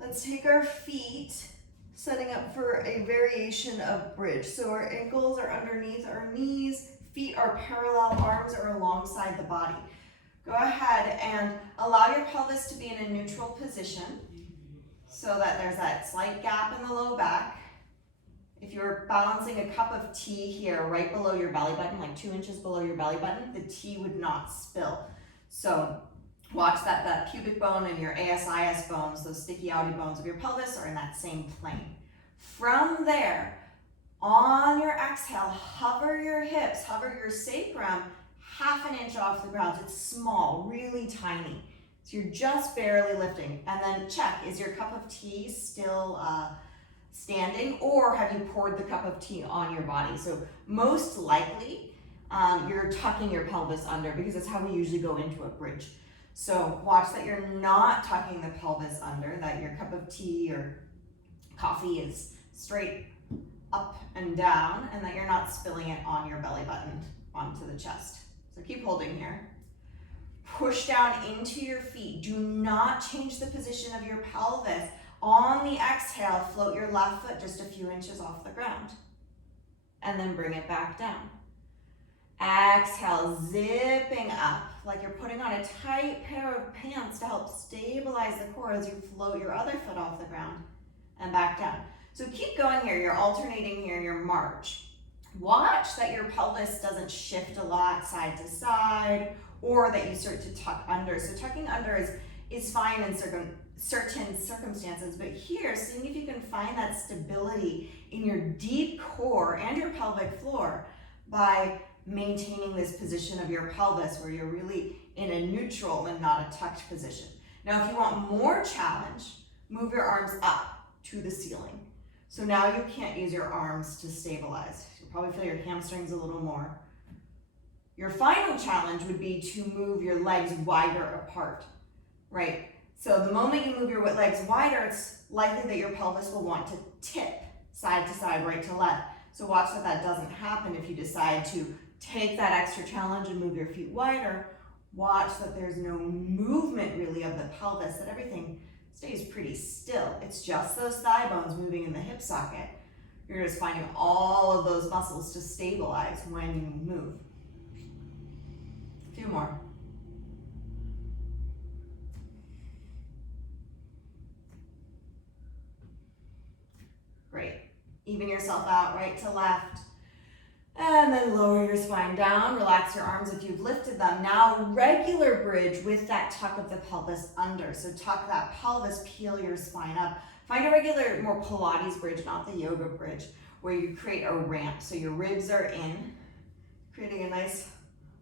Let's take our feet, setting up for a variation of bridge. So our ankles are underneath our knees, feet are parallel, arms are alongside the body. Go ahead and allow your pelvis to be in a neutral position so that there's that slight gap in the low back. If you're balancing a cup of tea here right below your belly button, like 2 inches below your belly button, the tea would not spill. So watch that pubic bone and your ASIS bones, those sticky outy bones of your pelvis, are in that same plane. From there, on your exhale, hover your hips, hover your sacrum half an inch off the ground. It's small, really tiny. So you're just barely lifting. And then check, is your cup of tea still standing, or have you poured the cup of tea on your body? So most likely, you're tucking your pelvis under, because that's how we usually go into a bridge. So watch that you're not tucking the pelvis under, that your cup of tea or coffee is straight up and down, and that you're not spilling it on your belly button onto the chest. So keep holding here. Push down into your feet. Do not change the position of your pelvis. On the exhale, float your left foot just a few inches off the ground, and then bring it back down. Exhale, zipping up like you're putting on a tight pair of pants to help stabilize the core as you float your other foot off the ground and back down. So keep going here. You're alternating here your march. Watch that your pelvis doesn't shift a lot side to side, or that you start to tuck under. So tucking under is fine in certain circumstances, but here, seeing if you can find that stability in your deep core and your pelvic floor by maintaining this position of your pelvis where you're really in a neutral and not a tucked position. Now, if you want more challenge, move your arms up to the ceiling. So now you can't use your arms to stabilize. You'll probably feel your hamstrings a little more. Your final challenge would be to move your legs wider apart, right? So the moment you move your legs wider, it's likely that your pelvis will want to tip side to side, right to left. So watch that that doesn't happen if you decide to take that extra challenge and move your feet wider. Watch that there's no movement really of the pelvis, that everything stays pretty still. It's just those thigh bones moving in the hip socket. You're just finding all of those muscles to stabilize when you move. A few more. Great. Even yourself out right to left. And then lower your spine down. Relax your arms if you've lifted them. Now regular bridge with that tuck of the pelvis under. So tuck that pelvis, peel your spine up. Find a regular, more Pilates bridge, not the yoga bridge, where you create a ramp. So your ribs are in, creating a nice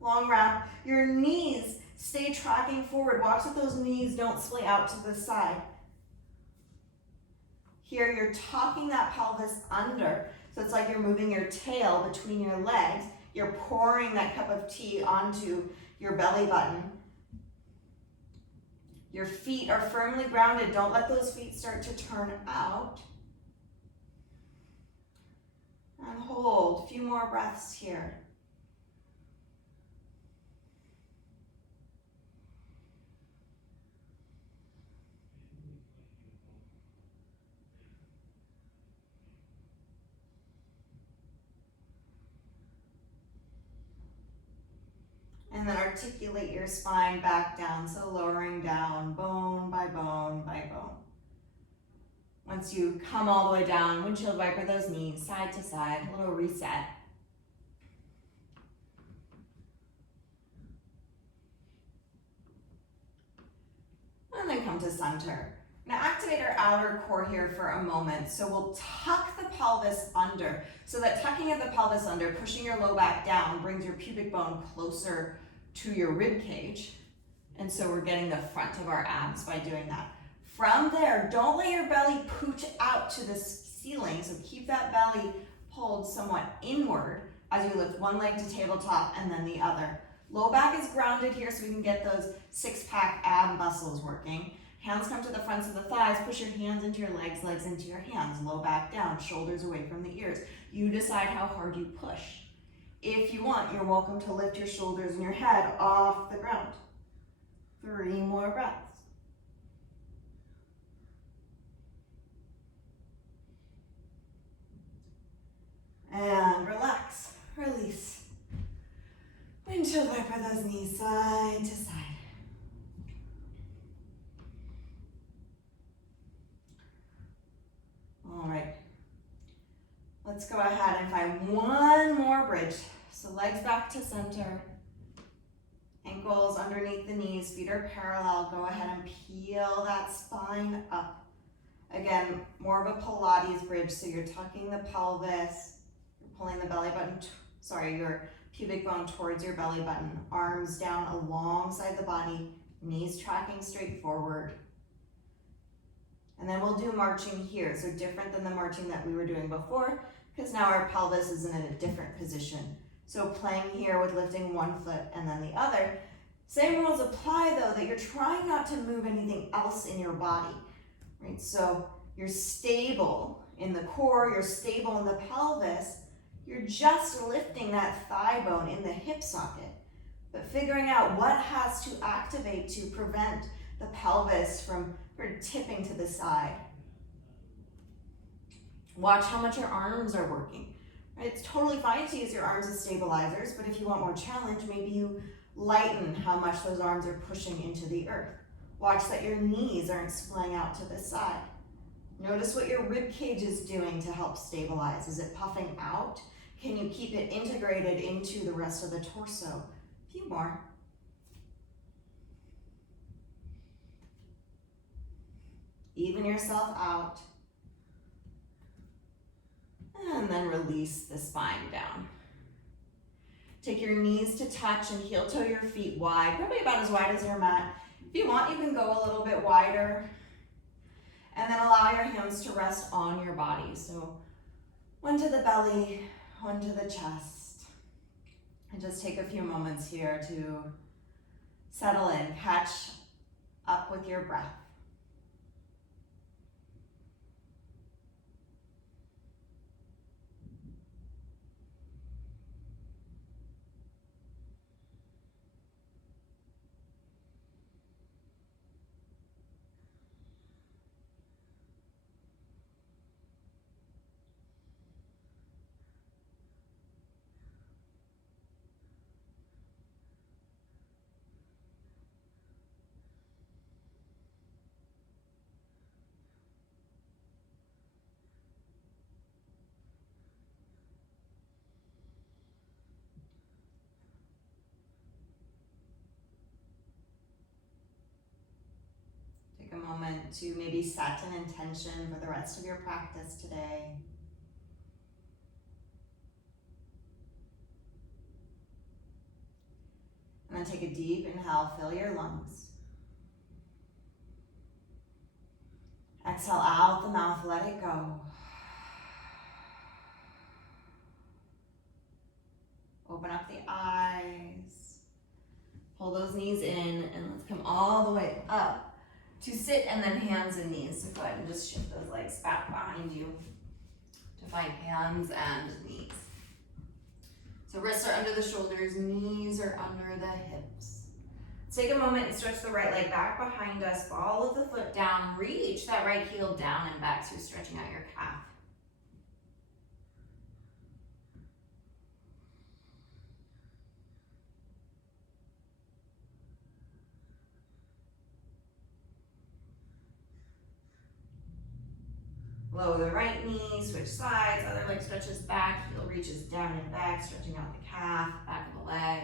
long ramp. Your knees stay tracking forward. Watch that those knees don't splay out to the side. Here you're tucking that pelvis under. So it's like you're moving your tail between your legs. You're pouring that cup of tea onto your belly button. Your feet are firmly grounded. Don't let those feet start to turn out. And hold. A few more breaths here. And then articulate your spine back down, so lowering down bone by bone by bone. Once you come all the way down, windshield wiper those knees side to side, a little reset. And then come to center. Now activate our outer core here for a moment. So we'll tuck the pelvis under. So that tucking of the pelvis under, pushing your low back down, brings your pubic bone closer to your rib cage. And so we're getting the front of our abs by doing that. From there, don't let your belly pooch out to the ceiling. So keep that belly pulled somewhat inward as you lift one leg to tabletop and then the other. Low back is grounded here so we can get those six-pack ab muscles working. Hands come to the fronts of the thighs. Push your hands into your legs, legs into your hands. Low back down, shoulders away from the ears. You decide how hard you push. If you want, you're welcome to lift your shoulders and your head off the ground. 3 more breaths. to lower those knees side to side. All right. Let's go ahead and find one more bridge. So legs back to center. Ankles underneath the knees, feet are parallel. Go ahead and peel that spine up. Again, more of a Pilates bridge, so you're tucking the pelvis, you're pulling the belly button, your pubic bone towards your belly button, arms down alongside the body, knees tracking straight forward. And then we'll do marching here, so different than the marching that we were doing before, because now our pelvis is in a different position. So playing here with lifting one foot and then the other. Same rules apply though, that you're trying not to move anything else in your body, right? So you're stable in the core, you're stable in the pelvis, you're just lifting that thigh bone in the hip socket, but figuring out what has to activate to prevent the pelvis from tipping to the side. Watch how much your arms are working. It's totally fine to use your arms as stabilizers, but if you want more challenge, maybe you lighten how much those arms are pushing into the earth. Watch that your knees aren't splaying out to the side. Notice what your rib cage is doing to help stabilize. Is it puffing out? Can you keep it integrated into the rest of the torso? A few more. Even yourself out. And then release the spine down. Take your knees to touch and heel toe your feet wide, probably about as wide as your mat. If you want, you can go a little bit wider. And then allow your hands to rest on your body. So one to the belly, one to the chest. And just take a few moments here to settle in, catch up with your breath. Take a moment to maybe set an intention for the rest of your practice today. And then take a deep inhale, fill your lungs. Exhale out the mouth, let it go. Open up the eyes. Pull those knees in, and let's come all the way up to sit, and then hands and knees. So go ahead and just shift those legs back behind you to find hands and knees. So wrists are under the shoulders, knees are under the hips. Take a moment and stretch the right leg back behind us, ball of the foot down, reach that right heel down and back, so you're stretching out your calf. Lower the right knee, switch sides, other leg stretches back, heel reaches down and back, stretching out the calf, back of the leg.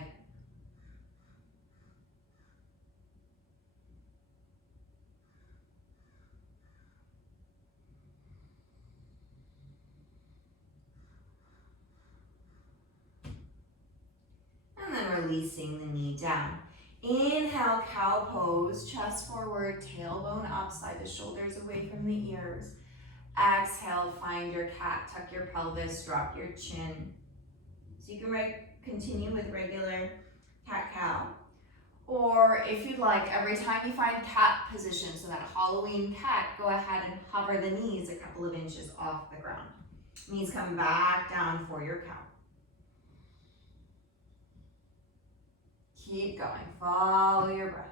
And then releasing the knee down. Inhale, cow pose, chest forward, tailbone up, slide the shoulders away from the ears. Exhale, find your cat, tuck your pelvis, drop your chin. So you can continue with regular cat-cow. Or if you'd like, every time you find cat position, so that Halloween cat, go ahead and hover the knees a couple of inches off the ground. Knees come back down for your cow. Keep going, follow your breath.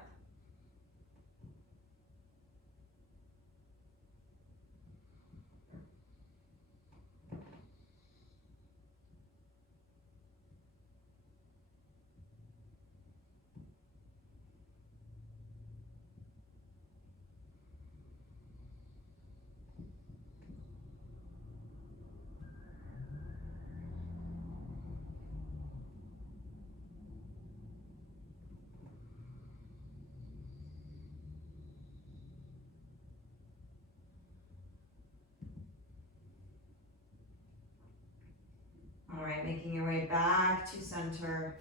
right, making your way back to center.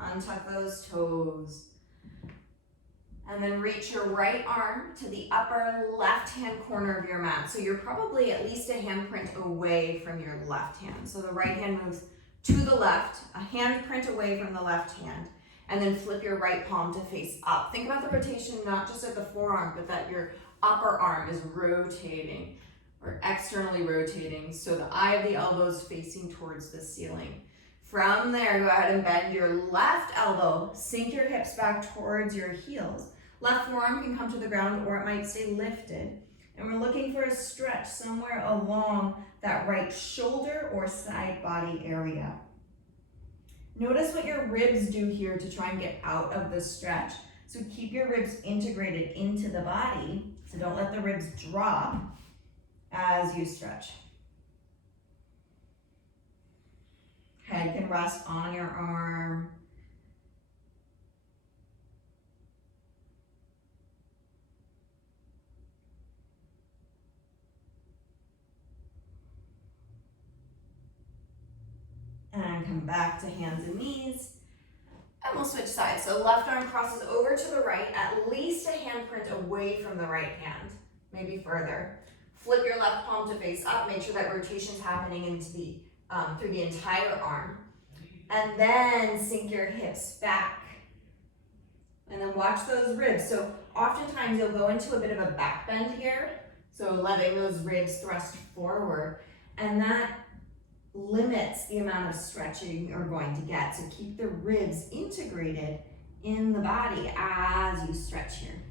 Untuck those toes. And then reach your right arm to the upper left-hand corner of your mat. So you're probably at least a handprint away from your left hand. So the right hand moves to the left, a handprint away from the left hand, and then flip your right palm to face up. Think about the rotation not just at the forearm, but that your upper arm is rotating or externally rotating. So the eye of the elbow is facing towards the ceiling. From there, go ahead and bend your left elbow, sink your hips back towards your heels. Left forearm can come to the ground or it might stay lifted. And we're looking for a stretch somewhere along that right shoulder or side body area. Notice what your ribs do here to try and get out of the stretch. So keep your ribs integrated into the body. So don't let the ribs drop as you stretch. Head can rest on your arm. And come back to hands and knees. And we'll switch sides. So left arm crosses over to the right, at least a handprint away from the right hand, maybe further. Flip your left palm to face up. Make sure that rotation's happening into the through the entire arm. And then sink your hips back. And then watch those ribs. So oftentimes you'll go into a bit of a back bend here. So letting those ribs thrust forward. And that limits the amount of stretching you're going to get. So keep the ribs integrated in the body as you stretch here.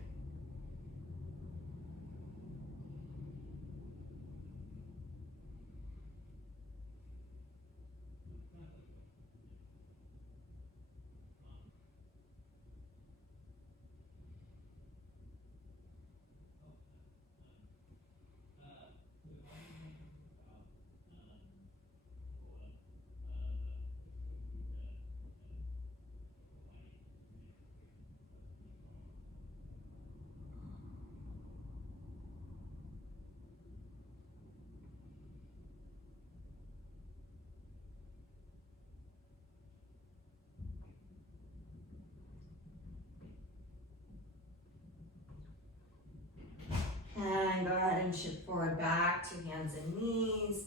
And go ahead and shift forward back to hands and knees.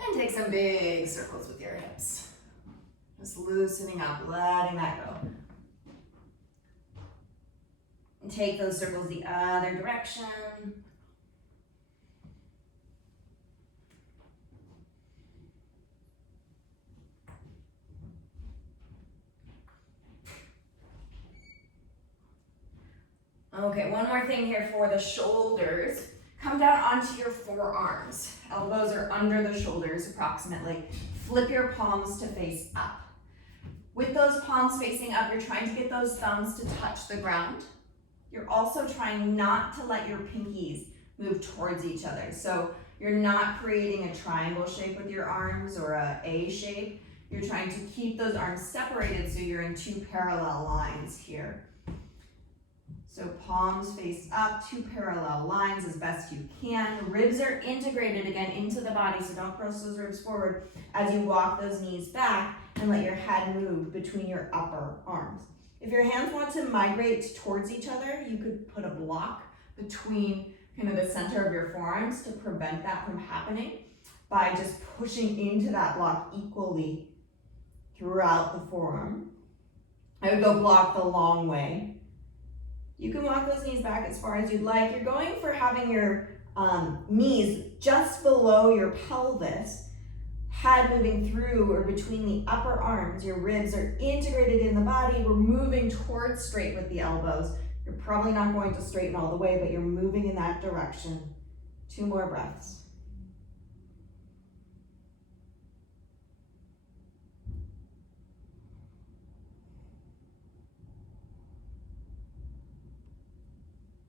And take some big circles with your hips. Just loosening up, letting that go. And take those circles the other direction. Okay, one more thing here for the shoulders. Come down onto your forearms. Elbows are under the shoulders approximately. Flip your palms to face up. With those palms facing up, you're trying to get those thumbs to touch the ground. You're also trying not to let your pinkies move towards each other. So you're not creating a triangle shape with your arms or a A shape. You're trying to keep those arms separated so you're in two parallel lines here. So palms face up, two parallel lines as best you can. Ribs are integrated again into the body, so don't cross those ribs forward as you walk those knees back and let your head move between your upper arms. If your hands want to migrate towards each other, you could put a block between kind of the center of your forearms to prevent that from happening by just pushing into that block equally throughout the forearm. I would go block the long way. You can walk those knees back as far as you'd like. You're going for having your knees just below your pelvis, head moving through or between the upper arms. Your ribs are integrated in the body. We're moving towards straight with the elbows. You're probably not going to straighten all the way, but you're moving in that direction. 2 more breaths.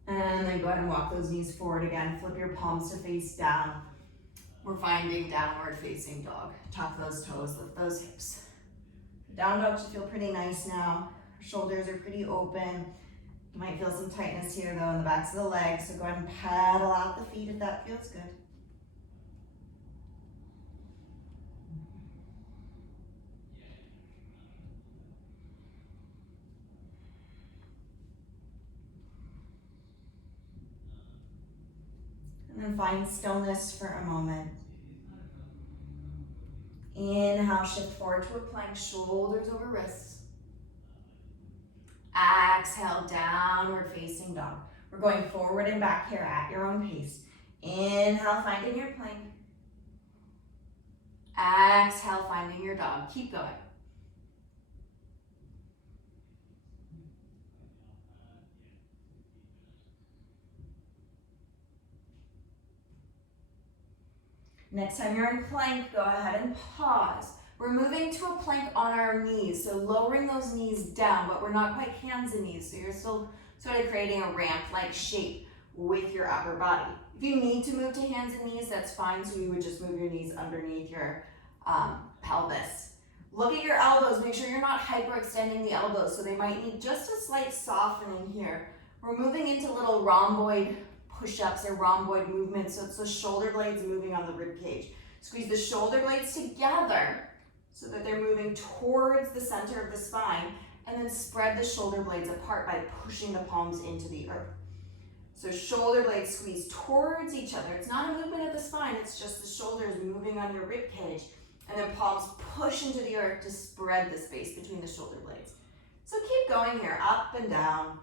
And then go ahead and walk those knees forward again. Flip your palms to face down. We're finding downward facing dog. Tuck those toes, lift those hips. Down dog should feel pretty nice now. Shoulders are pretty open. You might feel some tightness here though in the backs of the legs, so go ahead and pedal out the feet if that feels good. And then find stillness for a moment. Inhale, shift forward to a plank, shoulders over wrists. Exhale, downward facing dog. We're going forward and back here at your own pace. Inhale, finding your plank. Exhale, finding your dog. Keep going. Next time you're in plank, go ahead and pause. We're moving to a plank on our knees, so lowering those knees down, but we're not quite hands and knees, so you're still sort of creating a ramp-like shape with your upper body. If you need to move to hands and knees, that's fine, so you would just move your knees underneath your pelvis. Look at your elbows, make sure you're not hyperextending the elbows, so they might need just a slight softening here. We're moving into little rhomboid push-ups or rhomboid movements, so it's the shoulder blades moving on the rib cage. Squeeze the shoulder blades together so that they're moving towards the center of the spine, and then spread the shoulder blades apart by pushing the palms into the earth. So shoulder blades squeeze towards each other. It's not a movement of the spine, it's just the shoulders moving on your rib cage, and then palms push into the earth to spread the space between the shoulder blades. So keep going here, up and down.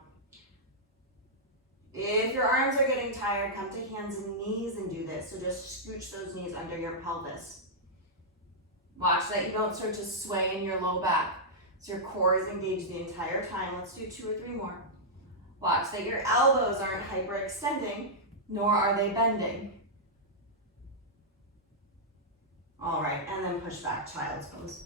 If your arms are getting tired, come to hands and knees and do this. So just scooch those knees under your pelvis. Watch that you don't start to sway in your low back. So your core is engaged the entire time. Let's do 2 or 3 more. Watch that your elbows aren't hyperextending, nor are they bending. All right, and then push back, child's pose.